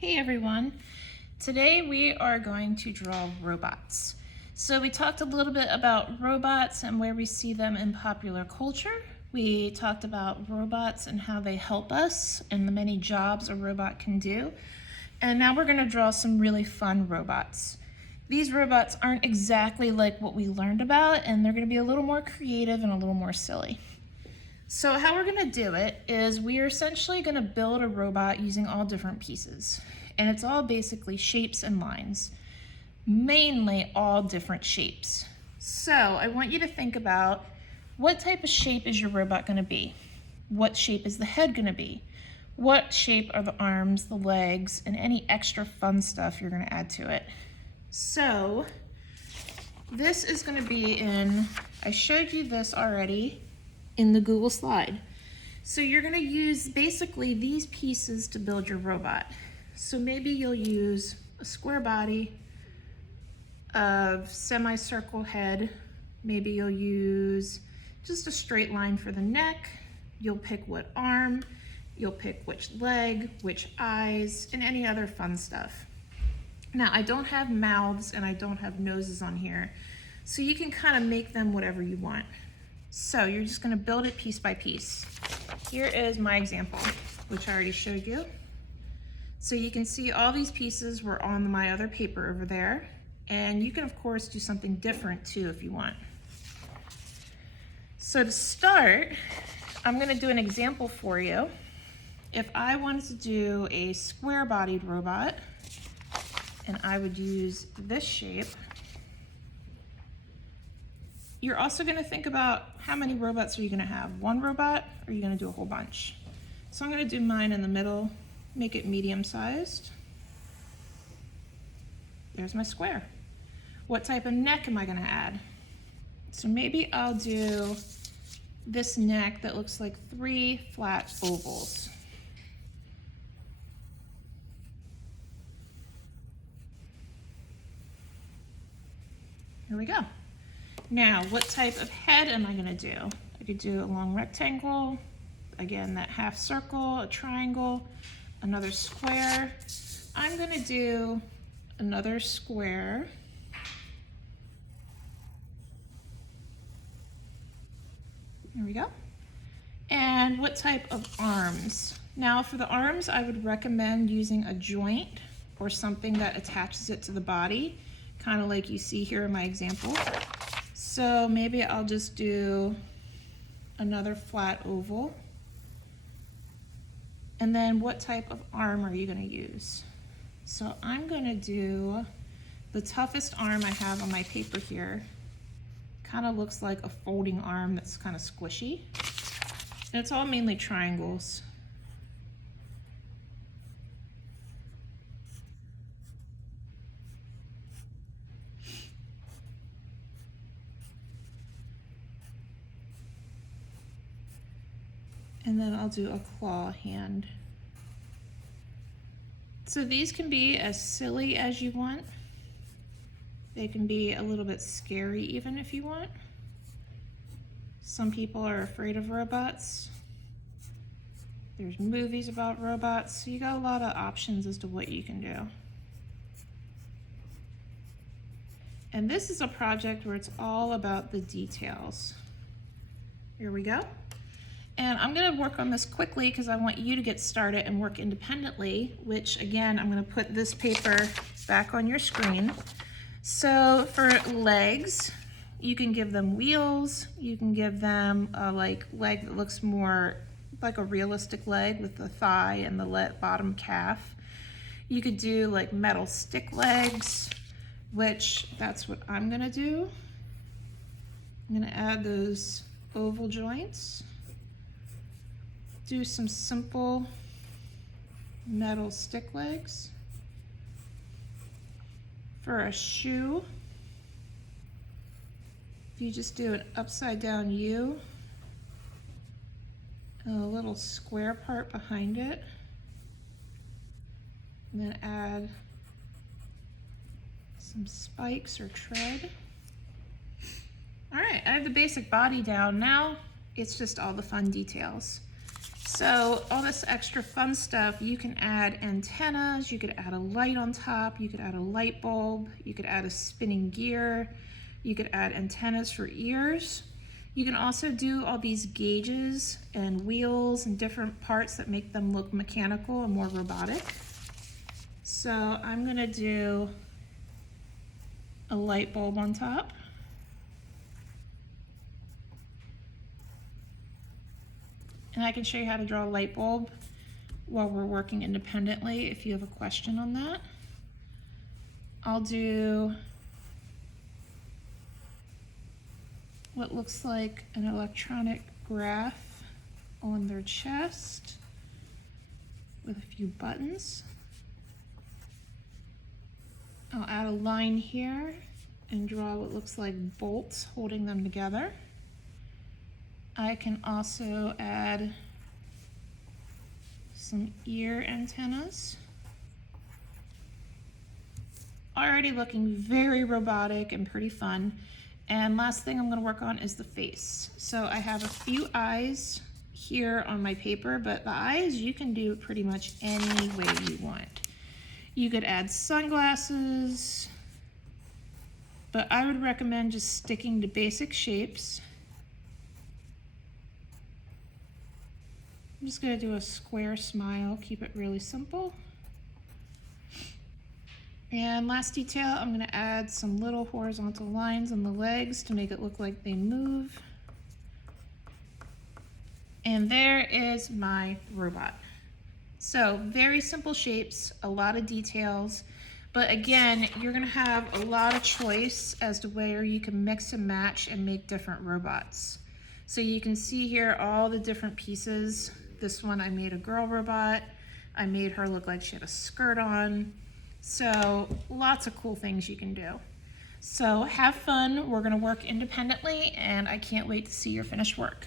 Hey everyone, today we are going to draw robots. So we talked a little bit about robots and where we see them in popular culture. We talked about robots and how they help us and the many jobs a robot can do. And now we're going to draw some really fun robots. These robots aren't exactly like what we learned about, and they're going to be a little more creative and a little more silly. So how we're gonna do it is we are essentially gonna build a robot using all different pieces. And it's all basically shapes and lines, mainly all different shapes. So I want you to think about what type of shape is your robot gonna be? What shape is the head gonna be? What shape are the arms, the legs, and any extra fun stuff you're gonna add to it? So this is gonna be I showed you this already, in the Google slide. So you're gonna use basically these pieces to build your robot. So maybe you'll use a square body, a semicircle head, maybe you'll use just a straight line for the neck, you'll pick what arm, you'll pick which leg, which eyes, and any other fun stuff. Now I don't have mouths and I don't have noses on here, so you can kind of make them whatever you want. So you're just gonna build it piece by piece. Here is my example, which I already showed you. So you can see all these pieces were on my other paper over there, and you can of course do something different too if you want. So to start, I'm gonna do an example for you. If I wanted to do a square-bodied robot, and I would use this shape, you're also gonna think about how many robots are you gonna have? One robot, or are you gonna do a whole bunch? So I'm gonna do mine in the middle, make it medium-sized. There's my square. What type of neck am I gonna add? So maybe I'll do this neck that looks like 3 flat ovals. Here we go. Now, what type of head am I gonna do? I could do a long rectangle, again, that half circle, a triangle, another square. I'm gonna do another square. There we go. And what type of arms? Now, for the arms, I would recommend using a joint or something that attaches it to the body, kind of like you see here in my example. So maybe I'll just do another flat oval. And then what type of arm are you gonna use? So I'm gonna do the toughest arm I have on my paper here. Kind of looks like a folding arm that's kind of squishy. And it's all mainly triangles. And then I'll do a claw hand. So these can be as silly as you want. They can be a little bit scary even if you want. Some people are afraid of robots. There's movies about robots, so you got a lot of options as to what you can do. And this is a project where it's all about the details. Here we go. And I'm gonna work on this quickly because I want you to get started and work independently, which again, I'm gonna put this paper back on your screen. So for legs, you can give them wheels, you can give them a leg that looks more like a realistic leg with the thigh and the bottom calf. You could do like metal stick legs, which that's what I'm gonna do. I'm gonna add those oval joints. Do some simple metal stick legs. For a shoe, you just do an upside down U and a little square part behind it, and then add some spikes or tread. All right, I have the basic body down. Now it's just all the fun details. So all this extra fun stuff, you can add antennas, you could add a light on top, you could add a light bulb, you could add a spinning gear, you could add antennas for ears. You can also do all these gauges and wheels and different parts that make them look mechanical and more robotic. So I'm gonna do a light bulb on top. And I can show you how to draw a light bulb while we're working independently if you have a question on that. I'll do what looks like an electronic graph on their chest with a few buttons. I'll add a line here and draw what looks like bolts holding them together. I can also add some ear antennas. Already looking very robotic and pretty fun. And last thing I'm gonna work on is the face. So I have a few eyes here on my paper, but the eyes you can do pretty much any way you want. You could add sunglasses, but I would recommend just sticking to basic shapes. I'm just gonna do a square smile, keep it really simple. And last detail, I'm gonna add some little horizontal lines on the legs to make it look like they move. And there is my robot. So very simple shapes, a lot of details, but again, you're gonna have a lot of choice as to where you can mix and match and make different robots. So you can see here all the different pieces. This one, I made a girl robot. I made her look like she had a skirt on. So lots of cool things you can do. So have fun. We're gonna work independently and I can't wait to see your finished work.